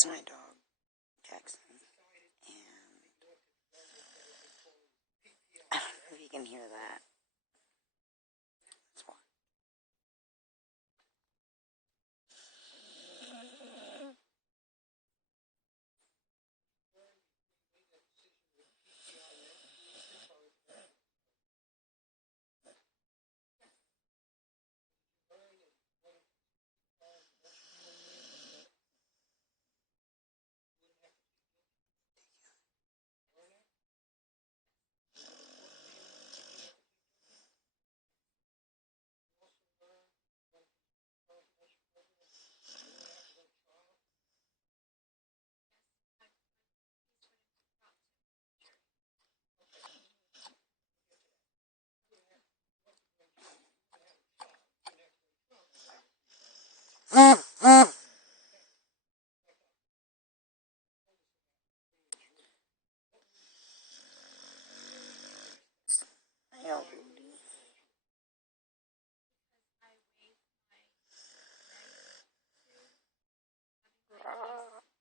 That's my dog, Jackson. And I don't know if you can hear that. That's why.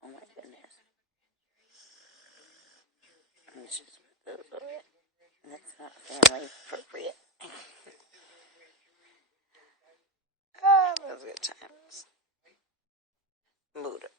Oh my goodness. Let's just put those away. That's not family appropriate. Those good times. Buddha.